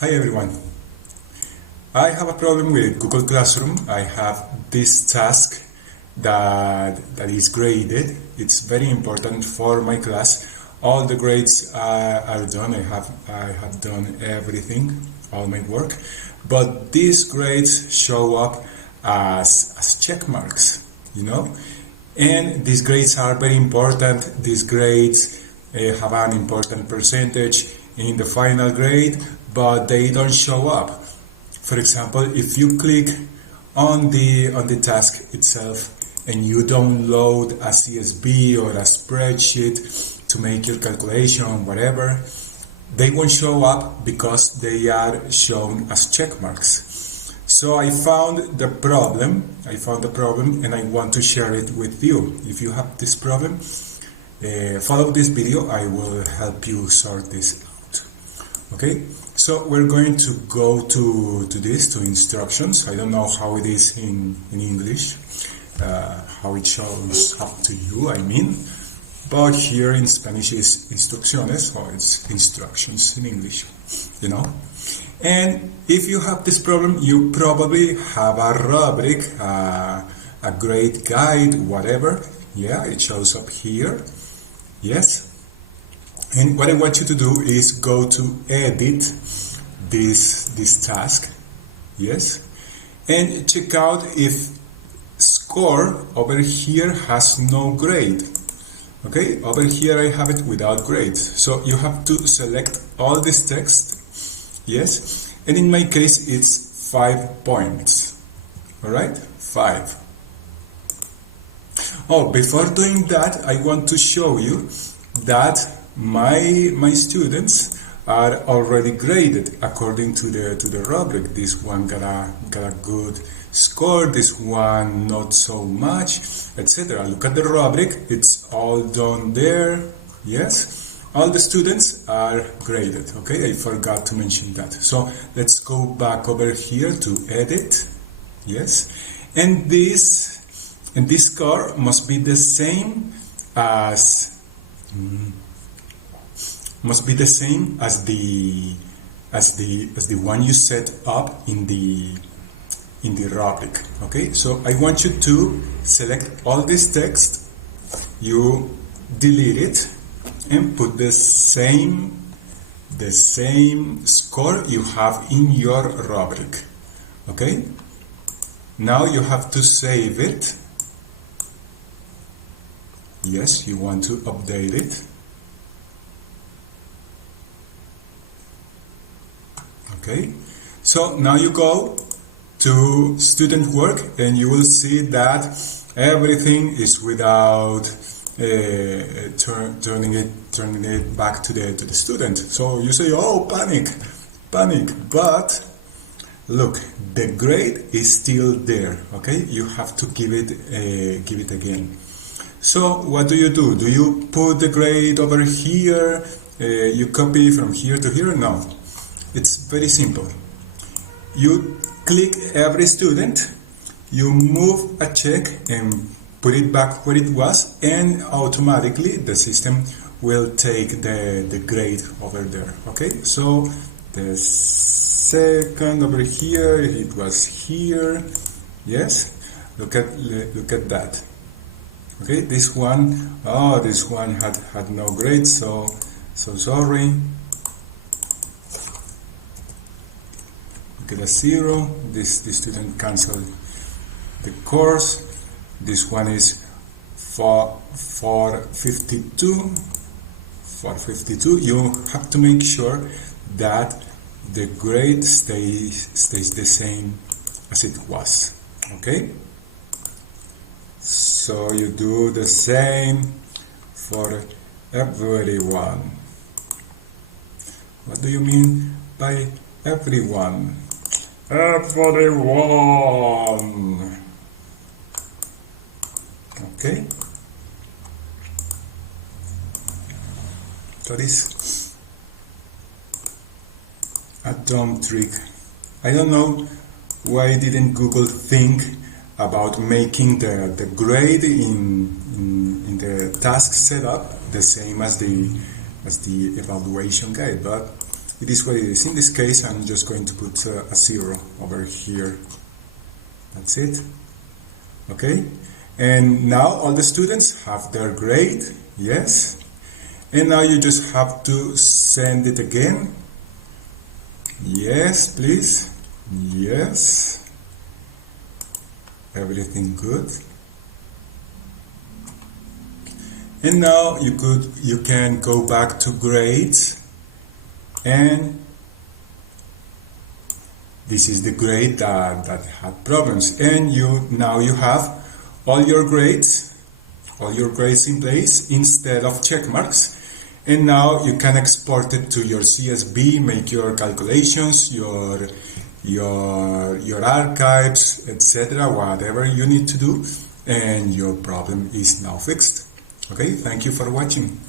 Hi everyone. I have a problem with Google Classroom. I have this task that is graded. It's very important for my class. All the grades are done. I have done everything, all my work. But these grades show up as check marks, And these grades are very important. These grades have an important percentage in the final grade, but they don't show up. For example, if you click on the task itself and you download a CSV or a spreadsheet to make your calculation, whatever, they won't show up because they are shown as check marks. So I found the problem, and I want to share it with you. If you have this problem, follow this video. I will help you sort this out. Okay, so we're going to go to instructions. I don't know how it is in English, how it shows up to you, but here in Spanish is instrucciones, or it's instructions in English, And if you have this problem, you probably have a rubric, a grade guide, whatever. Yeah, it shows up here. Yes. And what I want you to do is go to edit this task. Yes. And check out if score over here has no grade. Okay, over here I have it without grade. So you have to select all this text. Yes, and in my case it's 5 points. Alright, 5. Oh, before doing that, I want to show you that my students are already graded according to the rubric. This one got a good score, this one not so much, etc. Look at the rubric, it's all done there. Yes. All the students are graded, okay? I forgot to mention that. So let's go back over here to edit, yes? And this score must be the same as the one you set up in the rubric, okay? So I want you to select all this text, you delete it, and put the same score you have in your rubric. Okay? Now you have to save it. Yes, you want to update it. Okay? So now you go to student work and you will see that everything is without turning it back to the student. So you say, oh, panic, but look, the grade is still there. Okay, you have to give it again. So what do? Do you put the grade over here? You copy from here to here? No, it's very simple. You click every student, you move a check and put it back where it was, and automatically the system will take the grade over there. Okay, so the second over here, it was here. Yes, look at that. Okay, this one had no grade, so sorry. Look at a 0. This student canceled the course. This one is 452. 452. You have to make sure that the grade stays the same as it was. Okay? So you do the same for everyone. What do you mean by everyone? Everyone. Okay, that is a dumb trick. I don't know why didn't Google think about making the grade in the task setup the same as the evaluation guide, but it is what it is. In this case, I'm just going to put a 0 over here. That's it. Okay, and now all the students have their grade, yes, and now you just have to send it again. Yes, please. Yes, everything good. And now you can go back to grades, and this is the grade that had problems, and now you have all your grades in place instead of check marks, and now you can export it to your CSV, make your calculations, your archives, etc., whatever you need to do, and your problem is now fixed. Okay, thank you for watching.